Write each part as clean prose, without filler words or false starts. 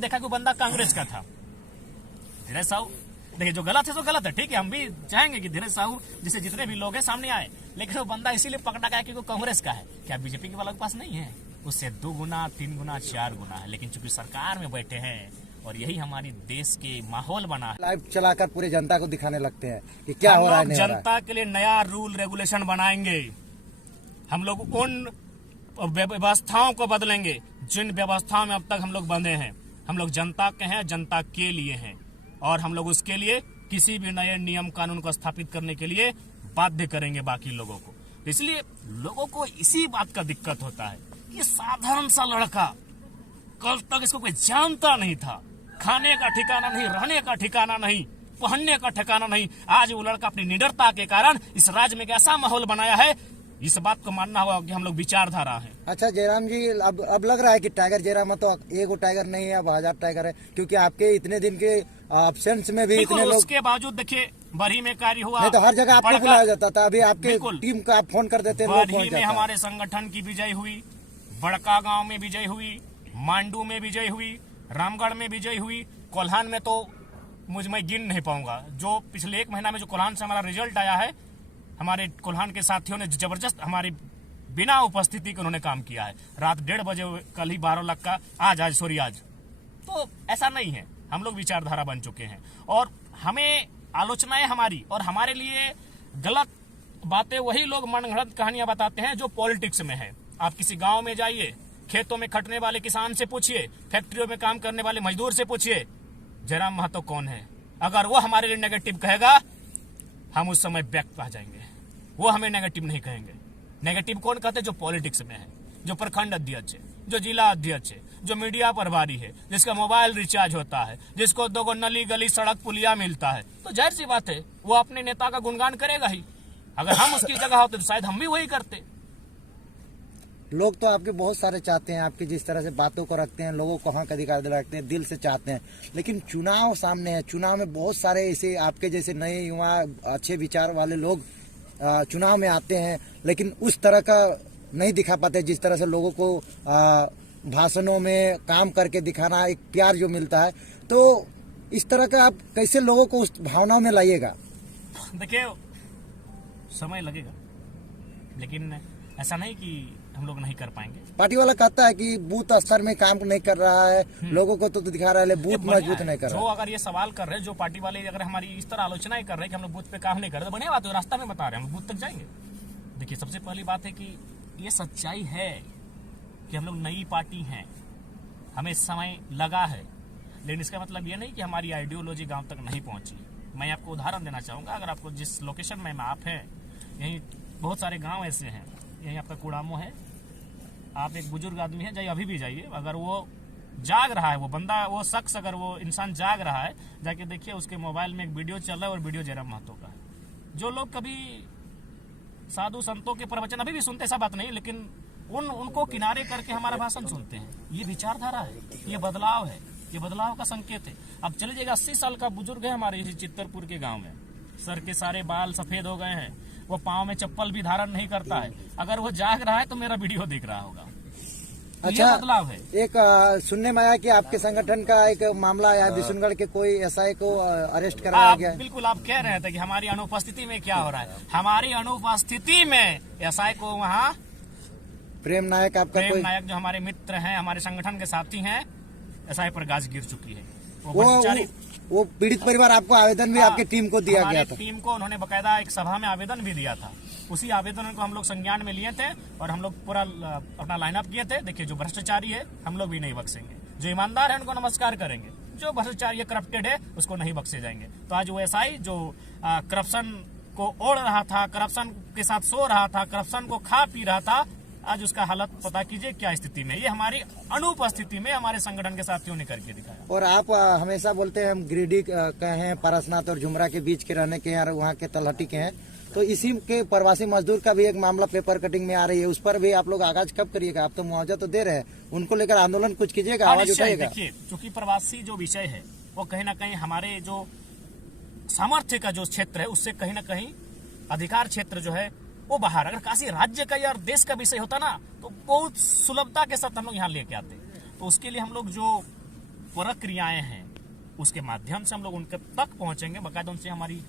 देखा कि वो बंदा कांग्रेस का था, धीरज साहू। देखिए जो गलत है तो गलत है, ठीक है, हम भी चाहेंगे कि धीरज साहू जैसे जितने भी लोग हैं सामने आए, लेकिन वो बंदा इसीलिए पकड़ा गया कि वो कांग्रेस का है। क्या बीजेपी के वालों के पास नहीं है? उससे 2 गुना 3 गुना 4 गुना है, लेकिन चूंकि सरकार में बैठे हैं और यही हमारी देश के माहौल बना है, लाइव चलाकर पूरे जनता को दिखाने लगते हैं कि क्या हो रहा है। जनता के लिए नया रूल रेगुलेशन बनाएंगे, हम लोग उन व्यवस्थाओं को बदलेंगे जिन व्यवस्थाओं में अब तक हम लोग बंधे हैं। हम लोग जनता के हैं, जनता के लिए हैं, और हम लोग उसके लिए किसी भी नए नियम कानून को स्थापित करने के लिए बाध्य करेंगे बाकी लोगों को। इसलिए लोगों को इसी बात का दिक्कत होता है कि साधारण सा लड़का, कल तक इसको कोई जानता नहीं था, खाने का ठिकाना नहीं, रहने का ठिकाना नहीं, पहनने का ठिकाना नहीं, आज वो लड़का अपनी निडरता के कारण इस राज्य में एक ऐसा माहौल बनाया है, इस बात को मानना होगा कि हम लोग विचारधारा है। अच्छा जयराम जी, अब लग रहा है कि टाइगर जयराम तो एगो टाइगर नहीं है, अब 1000 टाइगर है, क्योंकि आपके इतने दिन के एब्सेंस में भी इतने लोग, उसके बावजूद देखिए बरही में कार्य हुआ, नहीं तो हर जगह आपको बुलाया जाता था, अभी आपके टीम का आप फोन कर देते हैं। बरही में हमारे संगठन की विजय हुई, बड़का गांव में विजय हुई, मांडू में विजय हुई, रामगढ़ में विजय हुई, कोल्हान में तो मैं गिन नहीं पाऊंगा। जो पिछले 1 महीना में जो कोल्हान से हमारा रिजल्ट आया है, हमारे कोल्हान के साथियों ने जबरदस्त हमारी बिना उपस्थिति के उन्होंने काम किया है। रात 1:30 बजे कल ही 12 लाख का आज तो ऐसा नहीं है, हम लोग विचारधारा बन चुके हैं और हमें आलोचनाएं हमारी और हमारे लिए गलत बातें वही लोग मनगढ़ंत कहानियां बताते हैं जो पॉलिटिक्स में है। आप किसी गांव में जाइए, खेतों में खटने वाले किसान से पूछिए, फैक्ट्रियों में काम करने वाले मजदूर से पूछिए, जयराम महतो कौन है। अगर वो हमारे लिए नेगेटिव कहेगा, हम उस समय बैक आ जाएंगे। वो हमें नेगेटिव नहीं कहेंगे। नेगेटिव कौन कहते हैं? जो पॉलिटिक्स में है, जो प्रखंड अध्यक्ष है, जो जिला अध्यक्ष है, जो मीडिया प्रभारी है, जिसका मोबाइल रिचार्ज होता है, जिसको 2 नली गली सड़क पुलिया मिलता है, तो जाहिर सी बात है वो अपने नेता का गुणगान करेगा ही। अगर हम उसकी जगह होते तो शायद हम भी वही करते। लोग तो आपके बहुत सारे चाहते हैं, आपकी जिस तरह से बातों को रखते हैं, लोगों को हक अधिकार दिलाते हैं, दिल से चाहते हैं, लेकिन चुनाव सामने है। चुनाव में बहुत सारे ऐसे आपके जैसे नए युवा अच्छे विचार वाले लोग चुनाव में आते हैं, लेकिन उस तरह का नहीं दिखा पाते जिस तरह से लोगों को भाषणों में काम करके दिखाना, एक प्यार जो मिलता है। तो इस तरह का आप कैसे लोगों को उस भावनाओं में लाइएगा? देखिए समय लगेगा, लेकिन ऐसा नहीं कि हम लोग नहीं कर पाएंगे। पार्टी वाला कहता है कि बूथ स्तर में काम नहीं कर रहा है, लोगों को तो दिखा रहा है, बूथ मजबूत नहीं कर रहा है। जो अगर ये सवाल कर रहे हैं, जो पार्टी वाले अगर हमारी इस तरह आलोचना कर रहे हैं कि हम लोग बूथ पे काम नहीं कर रहे, तो बढ़िया बात है, रास्ता में बता रहे हैं, हम बूथ तक जाएंगे। देखिए सबसे पहली बात है कि ये सच्चाई है कि हम लोग नई पार्टी हैं, हमें समय लगा है, लेकिन इसका मतलब ये नहीं कि हमारी आइडियोलॉजी गाँव तक नहीं पहुंची। मैं आपको उदाहरण देना चाहूंगा। अगर आपको जिस लोकेशन में आप हैं, यहीं बहुत सारे गाँव ऐसे हैं, यहीं आपका कुड़ामो है, आप एक बुजुर्ग आदमी है, जाइए अभी भी जाइए, अगर वो जाग रहा है, वो बंदा, वो शख्स, अगर वो इंसान जाग रहा है, जाके देखिए उसके मोबाइल में एक वीडियो चल रहा है और वीडियो जयराम महतो का है। जो लोग कभी साधु संतों के प्रवचन अभी भी सुनते, ऐसा बात नहीं, लेकिन उनको किनारे करके हमारा भाषण सुनते हैं। ये विचारधारा है, ये बदलाव है, ये बदलाव का संकेत है। अब चले जाएगा, 80 साल का बुजुर्ग है हमारे इसी चित्तरपुर के गाँव में, सर के सारे बाल सफेद हो गए हैं, वो पाँव में चप्पल भी धारण नहीं करता है। अगर वो जाग रहा है तो मेरा वीडियो देख रहा होगा। अच्छा, बदलाव है। एक सुनने में आया कि आपके संगठन का एक मामला आया, विशुनगढ़ के कोई एसआई को अरेस्ट कराया गया। बिल्कुल, आप कह रहे थे कि हमारी अनुपस्थिति में क्या हो रहा है। हमारी अनुपस्थिति में एसआई को वहाँ प्रेम नायक, आपका प्रेम नायक जो हमारे मित्र हैं, हमारे संगठन के साथी हैं, एसआई पर गाज गिर चुकी है। वो पीड़ित परिवार आपको आवेदन भी आपके टीम को दिया गया था? टीम को उन्होंने बकायदा एक सभा में आवेदन भी दिया था। उसी आवेदन को हम लोग संज्ञान में लिए थे और हम लोग पूरा अपना लाइनअप किए थे। देखिए जो भ्रष्टाचारी है हम लोग भी नहीं बख्शेंगे, जो ईमानदार है उनको नमस्कार करेंगे, जो भ्रष्टाचारी करप्टेड है उसको नहीं बख्शे जाएंगे। तो आज वो एसआई जो करप्शन को ओढ़ रहा था, करप्शन के साथ सो रहा था, करप्शन को खा पी रहा था, आज उसका हालत पता कीजिए क्या स्थिति में। ये हमारी अनुपस्थिति में हमारे संगठन के साथियों ने करके दिखाया। और आप हमेशा बोलते हैं हम गिरिडीह के हैं, पारसनाथ और झुमरा के बीच के रहने के हैं और वहाँ के तलहटी के हैं, तो इसी के प्रवासी मजदूर का भी एक मामला पेपर कटिंग में आ रही है, उस पर भी आप लोग आगाज कब करिएगा? आप तो मुआवजा तो दे रहे हैं, उनको लेकर आंदोलन कुछ कीजिएगा, आवाज उठाइएगा? देखिए चूंकि प्रवासी जो विषय है वो कहीं ना कहीं हमारे जो सामर्थ्य का जो क्षेत्र है उससे कहीं ना कहीं अधिकार क्षेत्र जो है वो बाहर। अगर काशी राज्य का या देश का विषय होता ना तो बहुत सुलभता के साथ हम लोग यहाँ लेके आते। तो उसके लिए हम लोग जो प्रक्रियाएं हैं उसके माध्यम से हम लोग उनके तक पहुंचेंगे। बाकायदा उनसे हमारी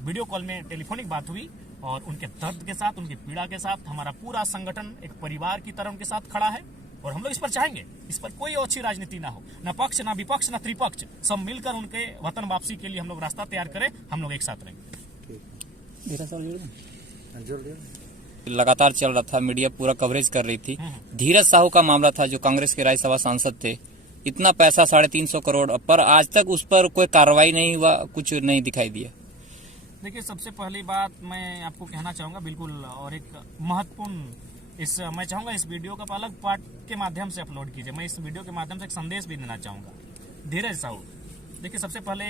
वीडियो कॉल में टेलीफोनिक बात हुई और उनके दर्द के साथ, उनकी पीड़ा के साथ हमारा पूरा संगठन एक परिवार की तरह उनके साथ खड़ा है और हम लोग इस पर चाहेंगे, इस पर कोई अच्छी राजनीति ना हो, ना पक्ष ना विपक्ष ना त्रिपक्ष, सब मिलकर उनके वतन वापसी के लिए हम लोग रास्ता तैयार करें, हम लोग एक साथ रहेंगे। लगातार चल रहा था, मीडिया पूरा कवरेज कर रही थी। धीरज साहू का मामला था जो कांग्रेस के राज्यसभा सांसद थे, इतना पैसा 350 करोड़, पर आज तक उस पर कोई कार्रवाई नहीं हुआ, कुछ नहीं दिखाई दिया। देखिए, सबसे पहली बात मैं आपको कहना चाहूंगा बिल्कुल, और एक महत्वपूर्ण मैं चाहूंगा इस वीडियो का अलग पार्ट के माध्यम से अपलोड कीजिए। मैं इस वीडियो के माध्यम से एक संदेश भी देना चाहूंगा। धीरज साहू, देखिए सबसे पहले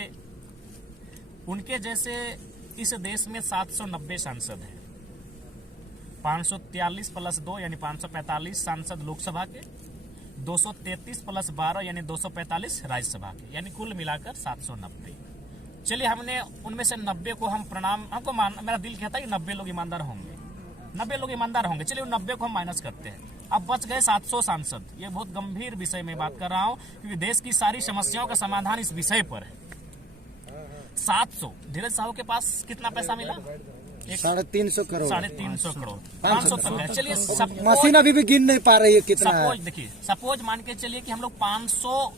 उनके जैसे इस देश में 790 सांसद हैं, 543 प्लस 2 यानी 545 सांसद लोकसभा के, 233 प्लस 12 यानी 245 राज्यसभा के, यानी कुल मिलाकर 790। चलिए, हमने उनमें से 90 को हम प्रणाम, मेरा दिल कहता है कि 90 लोग ईमानदार होंगे, 90 लोग ईमानदार होंगे। चलिए, उन 90 को हम माइनस करते हैं, अब बच गए 700 सांसद। ये बहुत गंभीर विषय में बात कर रहा हूं क्योंकि देश की सारी समस्याओं का समाधान इस विषय पर है। 700, धीरज साहू के पास कितना पैसा मिला? 350 करोड़, 350 करोड़, 500 तक है। चलिए, मशीन अभी भी गिन नहीं पा रही है कितना है। देखिए, सपोज मान के चलिए कि हम लोग 500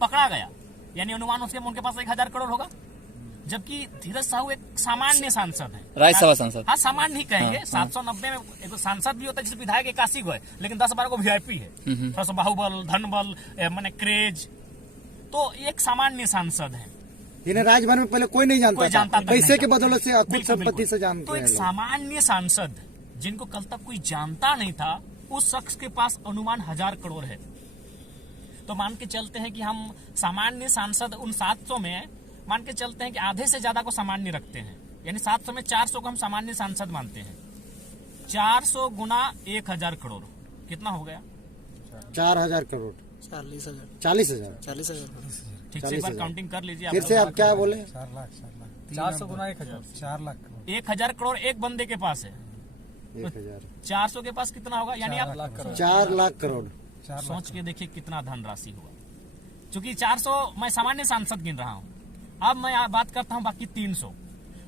पकड़ा गया, यानी अनुमान उनके पास 1000 करोड़ होगा, जबकि धीरज साहू एक सामान्य सांसद है, राज्यसभा सांसद। हाँ, सामान्य ही कहेंगे। 790 में एक सांसद भी होता है जिसमें विधायक 81 को है, लेकिन 10-12 को वीआईपी है, थोड़ा सा बाहुबल, धनबल, माने क्रेज, तो एक सामान्य सांसद है। इन्हें राजभर में पहले कोई नहीं जानता, पैसे के बदौलत से, कुछ संपत्ति से जानते तो एक सामान्य सांसद जिनको कल तक कोई जानता नहीं था, उस शख्स के पास अनुमान 1000 करोड़ है। तो मान के चलते हैं कि हम सामान्य सांसद उन 700 में मान के चलते हैं कि आधे से ज्यादा को सामान्य रखते हैं, यानी 700 में 400 को हम सामान्य सांसद मानते हैं। 400 गुना 1000 करोड़ कितना हो गया? 4000 करोड़, 40,000। ठीक से एक बार काउंटिंग कर लीजिए। फिर से आप क्या बोले? 400 गुना 1000, 4 लाख। 1000 करोड़ एक बंदे के पास है, 1000, 400 के पास कितना होगा? यानी आप 4 लाख करोड़। सोच के देखिए कितना धनराशि हुआ। चूंकि 400 मैं सामान्य सांसद गिन रहा हूं, अब मैं बात करता हूं बाकी 300।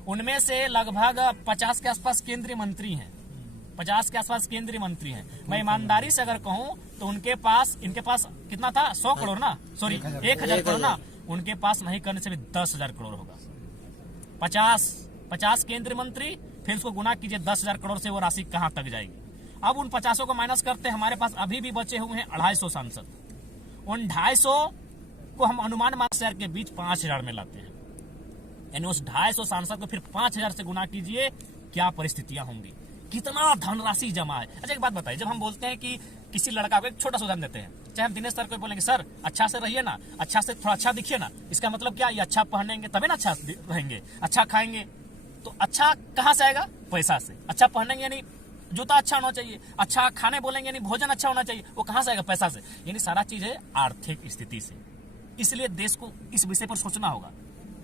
उनमें से लगभग 50 के आसपास केंद्रीय मंत्री हैं, 50 के आसपास केंद्रीय मंत्री हैं। मैं ईमानदारी से अगर कहूं तो इनके पास कितना था? 100 करोड़ ना, सॉरी 1000 करोड़ ना, उनके पास नहीं करने से भी 10,000 करोड़ होगा। 50 केंद्रीय मंत्री, फिर उसको गुना कीजिए 10,000 करोड़ से वो राशि कहां तक जाएगी। अब उन 50 को माइनस करते, हमारे पास अभी भी बचे हुए हैं 250 सांसद। उन 250 को हम अनुमान मान शहर के बीच 5000 में लाते हैं, यानी उस 250 सांसद को फिर 5000 से गुना कीजिए, क्या परिस्थितियां होंगी, कितना धनराशि जमा है। अच्छा, एक बात बताइए, जब हम बोलते हैं कि किसी लड़का को, एक छोटा सा उदाहरण देते हैं, चाहे हम दिनेश सर को बोलेंगे सर अच्छा से रहिए ना, अच्छा से थोड़ा अच्छा दिखिए ना, इसका मतलब क्या? ये अच्छा पहनेंगे तभी ना अच्छा रहेंगे, अच्छा खाएंगे तो अच्छा कहां से आएगा? पैसा से। अच्छा पहनेंगे यानी जूता अच्छा होना चाहिए, अच्छा खाने बोलेंगे यानी भोजन अच्छा होना चाहिए, वो कहां से आएगा? पैसा से। यानी सारा चीज है आर्थिक स्थिति से। इसलिए देश को इस विषय पर सोचना होगा।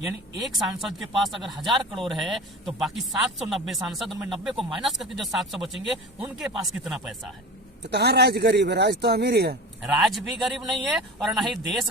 यानी एक सांसद के पास अगर 1000 करोड़ है तो बाकी 790 सांसद, उनमें 90 को माइनस करके जो 700 बचेंगे, उनके पास कितना पैसा है? तो कहाँ राज गरीब है? राज तो अमीर ही है। राज भी गरीब नहीं है और न ही देश